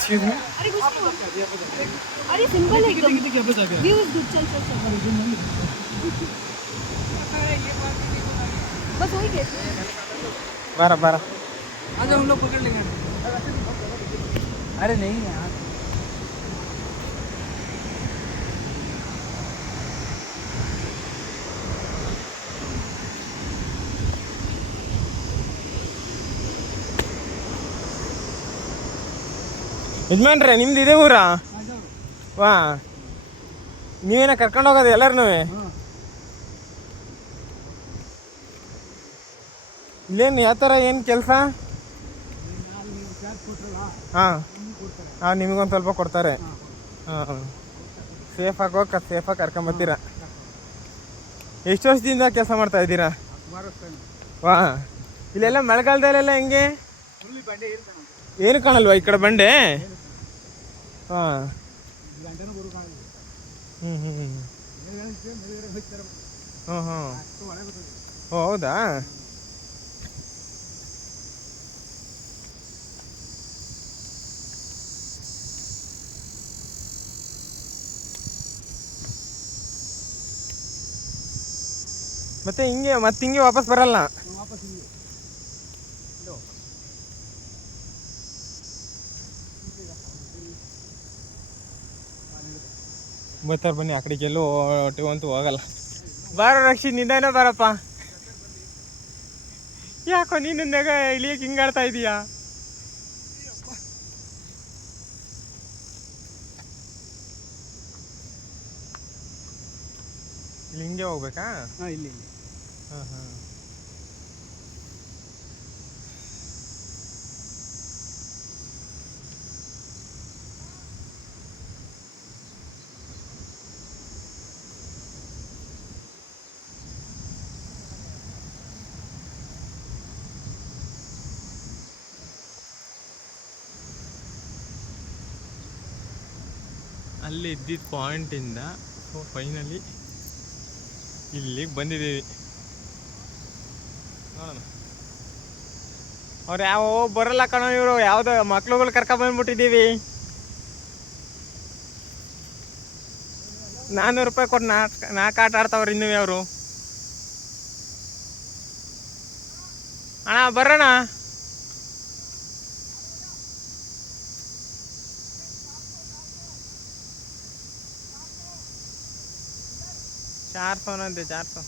Excuse me? अरे कुछ नहीं, अरे सिंपल है एकदम। व्यूज गुड, चल चल चल बस वही के 12 आज हम लोग पकड़ लेंगे। अरे नहीं यार, ಯಜಮಾನ್ರೆ ನಿಮ್ದು ಇದೇ ಊರಾ? ವಾ, ನೀವೇನ ಕರ್ಕೊಂಡು ಹೋಗೋದು ಎಲ್ಲರೂ? ಇಲ್ಲೇನು ಯಾವ ಥರ ಏನು ಕೆಲಸ? ಹಾಂ ಹಾಂ, ನಿಮಗೊಂದು ಸ್ವಲ್ಪ ಕೊಡ್ತಾರೆ. ಹಾಂ, ಸೇಫಾಗಿ ಹೋಗಿ ಸೇಫಾಗಿ ಕರ್ಕೊಂಬತ್ತೀರಾ. ಎಷ್ಟು ವರ್ಷದಿಂದ ಕೆಲಸ ಮಾಡ್ತಾ ಇದ್ದೀರಾ? ವಾ, ಇಲ್ಲೆಲ್ಲ ಮಳೆಗಾಲದಲ್ಲೆಲ್ಲ ಹೆಂಗೆ? ಏನು ಕಾಣಲ್ವಾ ಈ ಕಡೆ ಬಂಡೆ? ಹಾಂ, ಹ್ಞೂ ಹ್ಞೂ ಹ್ಞೂ ಹ್ಞೂ ಹ್ಞೂ, ಓ ಹೌದಾ? ಮತ್ತೆ ಹಿಂಗೆ ವಾಪಸ್ ಬರಲ್ಲ? ಬರ್ತಾರೆ ಬನ್ನಿ, ಆ ಕಡೆಗೆ ಎಲ್ಲೂ ಹೊಟ್ಟಿವಂತೂ ಹೋಗಲ್ಲ. ಬಾರ ರಕ್ಷಿ, ನಿಧಾನ ಬಾರಪ್ಪ. ಯಾಕೋ ನೀನು ನೆಗ ಇಳಿಯಕ್ಕೆ ಹಿಂಗಾಡ್ತಾ ಇದೀಯಾ? ಇಲ್ಲಿ ಹಿಂಗೆ ಹೋಗ್ಬೇಕಾ? ಹಾಂ ಇಲ್ಲಿ ಹಾಂ ಹಾಂ. ಅಲ್ಲಿ ಇದ್ದಿದ್ದ ಪಾಯಿಂಟಿಂದ ಫೈನಲಿ ಇಲ್ಲಿಗೆ ಬಂದಿದ್ದೀವಿ. ನೋಡೋಣ, ಅವ್ರು ಯಾವ ಬರಲ್ಲ ಕಣೋ, ಇವರು ಯಾವುದೋ ಮಕ್ಳುಗಳು ಕರ್ಕೊಂಬಂದ್ಬಿಟ್ಟಿದ್ದೀವಿ. 400 ರೂಪಾಯಿ ಕೊಟ್ಟು ನಾಲ್ಕು ಆಟ ಆಡ್ತಾವ್ರಿ ಇನ್ನೂ ಅವರು. ಅಣ್ಣ ಬರೋಣ. चार सौ ना दे, 400.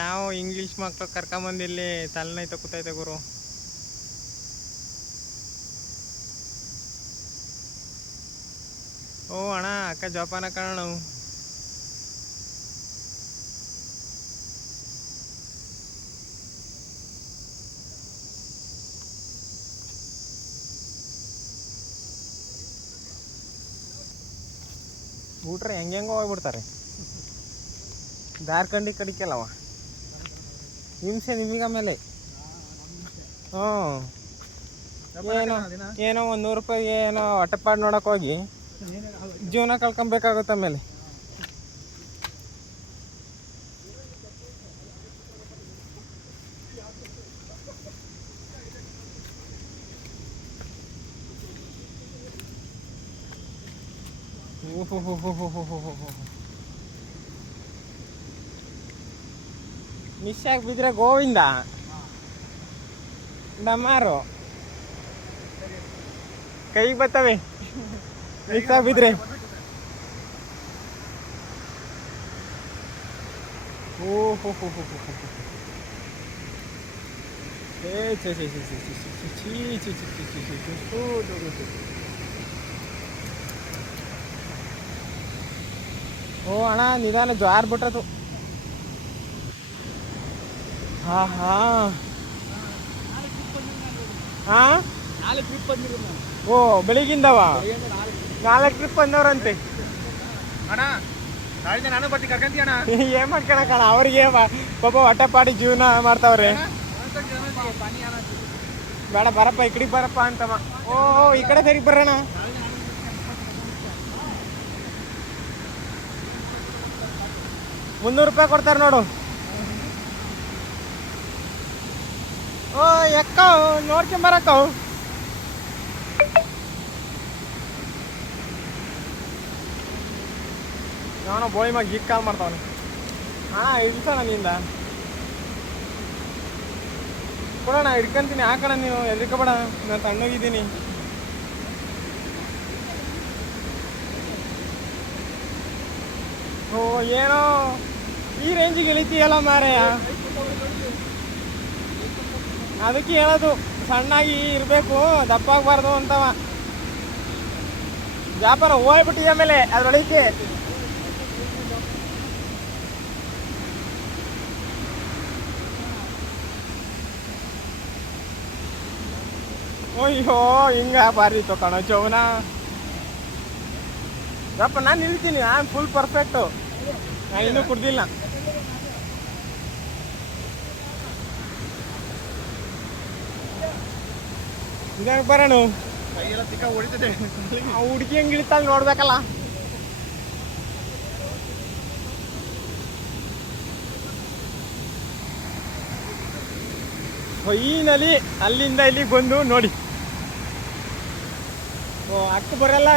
ಯಾವ ಇಂಗ್ಲೀಷ್ ಮಕ್ಕಳು ಕರ್ಕೊಂಬಂದು ಇಲ್ಲಿ ತಲೆನೈತ ಕೂತೈತೆ ಗುರು. ಓ ಅಣ್ಣ, ಅಕ್ಕ ಜೋಪಾನ ಕಣ ನಾವು. ಊಟ್ರೆ ಹೆಂಗೆಂಗೋ ಹೋಗ್ಬಿಡ್ತಾರೆ. ದಾರ್ಕಂಡಿ ಕಡಿಕೆಲ್ಲವ ಹಿಂಸೆ ನಿಮಗೆ ಆಮೇಲೆ. ಹ್ಞೂ, ಏನೋ 100 ರೂಪಾಯಿ ಏನೋ ಹೊಟ್ಟೆಪಾಡು ನೋಡೋಕೆ ಹೋಗಿ ಜೀವನ ಕಳ್ಕೊಬೇಕಾಗುತ್ತೆ ಆಮೇಲೆ. ಮಿಸ್ ಆಗಿ ಬಿದ್ರೆ ಗೋವಿಂದ ಡಮಾರು ಕೈಗೆ ಬರ್ತವೆ. ಮಿಸ್ ಆಗಿ ಬಿದ್ರೆ ಓ ಅಣ್ಣ, ನಿಧಾನ ಜಾರ್ ಬಿಟ್ಟದು. ಹಾ ಹಾ, ಹಾ 4 ಟ್ರಿಪ್ ಬಂದಿರೋದು ನಾನು. ಓ ಬೆಳಿಗ್ಗಿಂದವ ಬೆಳಗ್ಗೆಯಿಂದ 4 4 ಟ್ರಿಪ್ ಬಂದವ್ರಂತೆ. ಅಣ್ಣ ನಾಳಿಂದ ನಾನು ಬರ್ತೀನಿ ಕರ್ಕಂತೀಯ ಅಣ್ಣ. ಏನ್ ಮಾಡ್ಕೊಳಕಣ ಅವ್ರಿಗೆ ಪಾಪ ಹೊಟ್ಟೆಪಾಡಿ ಜೀವನ ಮಾಡ್ತಾವ್ರೆ. ಪಾನಿ ಅಣ್ಣ. ಬೇಡ ಬರಪ್ಪ ಈ ಕಡೆಗೆ ಬರಪ್ಪ ಅಂತವ. ಓ ಈ ಕಡೆ ಸರಿ ಬರೋಣ. ₹300 ಕೊಡ್ತಾರೆ ನೋಡು. ಓ ಎಕ್ಕ ನೋಡ್ಕೊಂಬರಕ್ಕ ನಾನು ಬೋಳಿ ಮ್ಯಾಗ ಗಿಕ್ ಕಾಲ್ ಮಾಡ್ತಾವನೆ. ಇಳ್ಸೋಣ ನಿಂದ ಕೊಡೋಣ ಹಿಡ್ಕೊಂತೀನಿ ಹಾಕೋಣ. ನೀವು ಎದ್ರಿಕೋಬೇಡ, ನಾನು ತಣ್ಣಗಿದ್ದೀನಿ. ಓ ಏನೋ ಈ ರೇಂಜಿಗೆ ಇಳಿತೀಯಲ್ಲ ಮಾರೆಯ. ಅದಕ್ಕೆ ಹೇಳೋದು ಸಣ್ಣಾಗಿ ಇರಬೇಕು, ದಪ್ಪ ಆಗಬಾರ್ದು ಅಂತವ. ವ್ಯಾಪಾರ ಹೋಗ್ಬಿಟ್ಟಿದೆ ಆಮೇಲೆ ಅದ್ರೊಳಗೆ. ಅಯ್ಯೋ ಹಿಂಗ ಬಾರಿ ಕಣೋ ಚೌನ. ಯಪ್ಪ ನಾನು ನಿಲ್ತೀನಿ, ನಾನು ಫುಲ್ ಪರ್ಫೆಕ್ಟು. ನಾನು ಇನ್ನೂ ಕುಡ್ದಿಲ್ಲ. ಇದಕ್ಕೆ ಬರೋಣ. ಕೈಯೆಲ್ಲ ತಿಕ್ಕ ಹೊಡಿತದೆ. ಆ ಹುಡುಗಿ ಹೆಂಗೆ ಇಳಿತಾಳೆ ನೋಡ್ಬೇಕಲ್ಲ. ಫೈನಲಿ ಅಲ್ಲಿಂದ ಇಲ್ಲಿಗೆ ಬಂದು ನೋಡಿ. ಓ ಅಕ್ಕ ಬರಲ್ಲ